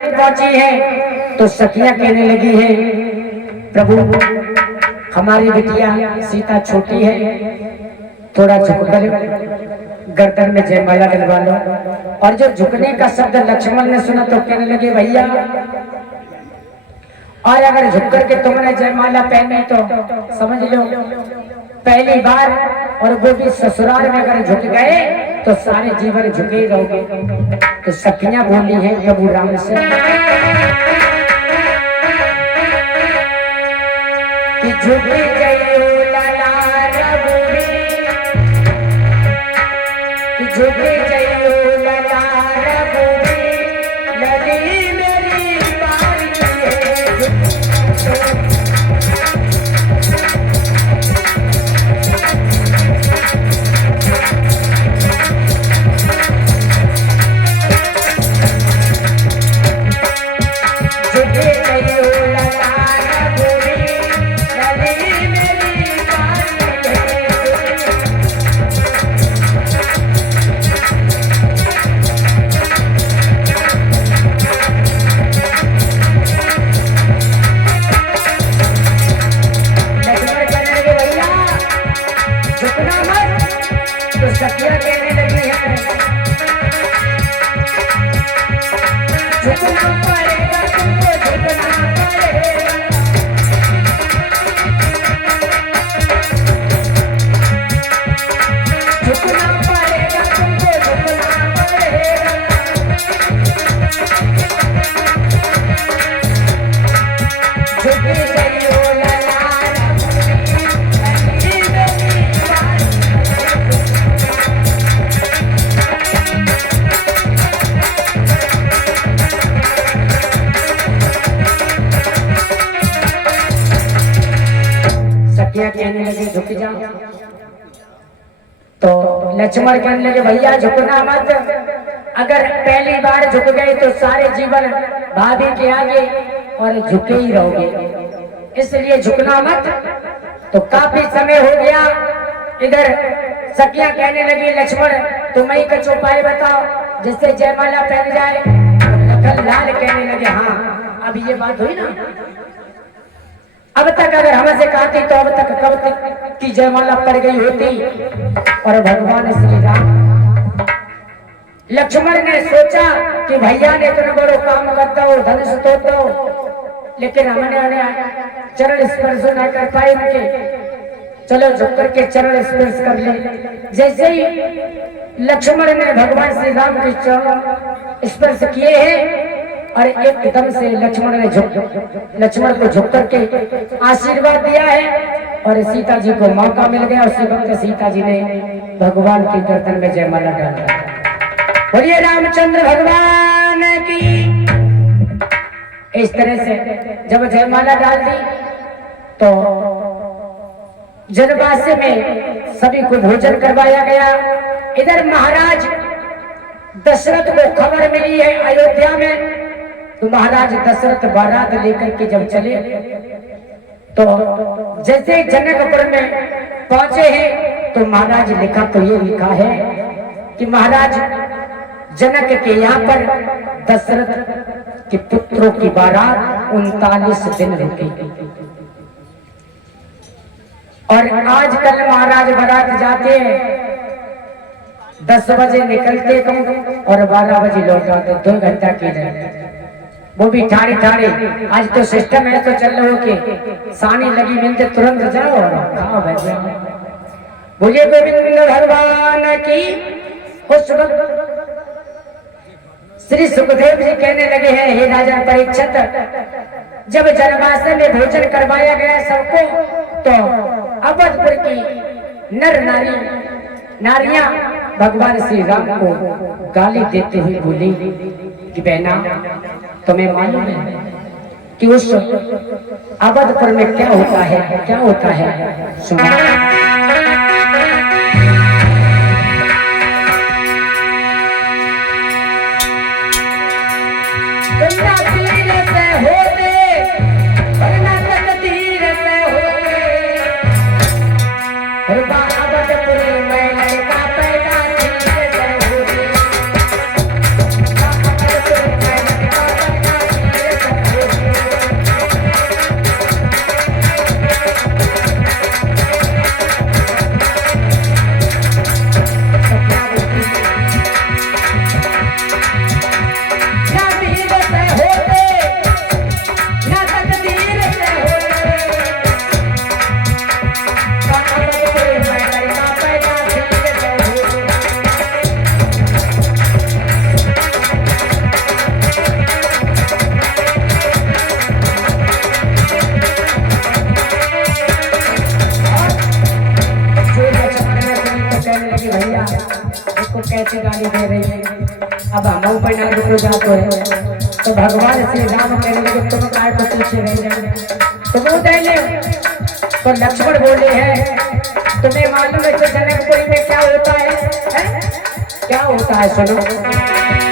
पहुंची है तो सखियां कहने लगी है, प्रभु हमारी बिटिया सीता छोटी है, थोड़ा झुककर गर्दन में जयमाला डलवा लो। और जब झुकने का शब्द लक्ष्मण ने सुना तो कहने लगे, भैया और अगर झुक करके तुमने जयमाला पहनी तो समझ लो पहली बार, और वो भी ससुराल में अगर झुक गए तो सारे जीवन झुके ही रहोगे। तो सखियां बोली हैं प्रभु राम से कि झुक गयो लला रघुरे, कि झुक गयो लला रघुरे, लली मेरी बारी है। कहने लगे झुक जाओ, तो लक्ष्मण कहने लगे भैया झुकना मत, अगर पहली बार झुक गए तो सारे जीवन भाभी के आगे और झुके ही रहोगे, इसलिए झुकना मत। तो काफी समय हो गया, इधर सखियां कहने लगी लक्ष्मण तुम ही कुछ उपाय बताओ जिससे जयमाला पहन जाए। लाल कहने लगे हाँ अब ये बात हुई ना, अब तक अगर हमसे कहती तो अब तक कब तक की जयमाला पड़ गई होती। और भगवान श्री राम लक्ष्मण ने सोचा कि भैया ने इतना बड़ो काम करता हो, धनुष तोड़ता हो, लेकिन हमने चरण स्पर्श न कर पाए इनके, चलो झुक करके चरण स्पर्श कर ले। जैसे ही लक्ष्मण ने भगवान श्री राम के चरण स्पर्श किए हैं और एकदम से लक्ष्मण को झुक करके आशीर्वाद दिया है और सीता जी को मौका मिल गया। उसी वक्त सीता जी ने भगवान की गर्दन में जयमाला डाला। बोलिए रामचंद्र भगवान की। इस तरह से जब जयमाला डाल दी तो जनवास में सभी को भोजन करवाया गया। इधर महाराज दशरथ को खबर मिली है अयोध्या में, तो महाराज दशरथ बारात लेकर के जब चले तो जैसे जनकपुर में पहुंचे हैं तो महाराज लिखा तो ये लिखा है कि महाराज जनक के यहाँ पर दशरथ के पुत्रों की बारात 39 दिन रुकी, और आजकल महाराज बारात जाते हैं 10 बजे निकलते और 12 बजे लौट आते, 2 घंटा की रहते, वो भी ठाड़ी ठाड़ी। आज तो सिस्टम है तो चल रहा हो के सानी लगी मिलते तुरंत जाओ और खाओ बैठ जाओ। बोलिए गोविंद भगवान की। उस वक्त श्री सुखदेव जी कहने लगे हैं, हे राजा परीक्षित, जब जनवास में भोजन करवाया गया सबको तो अवधपुर की नर नारियां भगवान श्री राम को गाली देते हुए बोली कि बहना तुम्हें मालूम है कि उस अवधपुर में क्या होता है, क्या होता है सुनो। पूजा को है। तो भगवान श्री राम कहने लगे तुम काय को पीछे रह जाए, तुम उदय ले। तो लक्ष्मण बोले हैं तुम्हें मालूम है कि जनकपुरी में क्या होता है? क्या होता है सुनो।